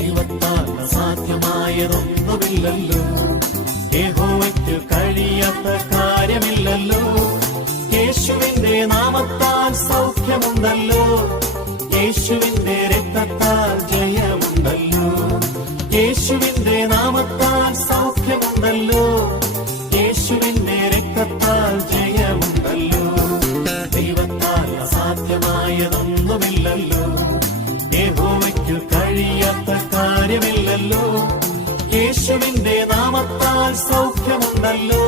ദൈവത്താൽ അസാധ്യമായതൊന്നുമില്ലല്ലോ, യഹോവയ്ക്ക് കഴിയാത്ത കാര്യമില്ലല്ലോ. യേശുവിന്റെ നാമത്താൽ സൗഖ്യമുണ്ടല്ലോ, യേശുവിന്റെ രക്തത്താൽ ജയമുണ്ടല്ലോ. യേശുവിന്റെ നാമത്താൽ സൗഖ്യമുണ്ടല്ലോ, യേശുവിന്റെ രക്തത്താൽ ജയമുണ്ടല്ലോ. ദൈവത്താൽ അസാധ്യമായതൊന്നുമില്ലല്ലോ, യഹോവയ്ക്ക് കഴിയാത്ത കാര്യമില്ലല്ലോ. യേശുവിന്റെ നാമത്താൽ സൗഖ്യമുണ്ടല്ലോ,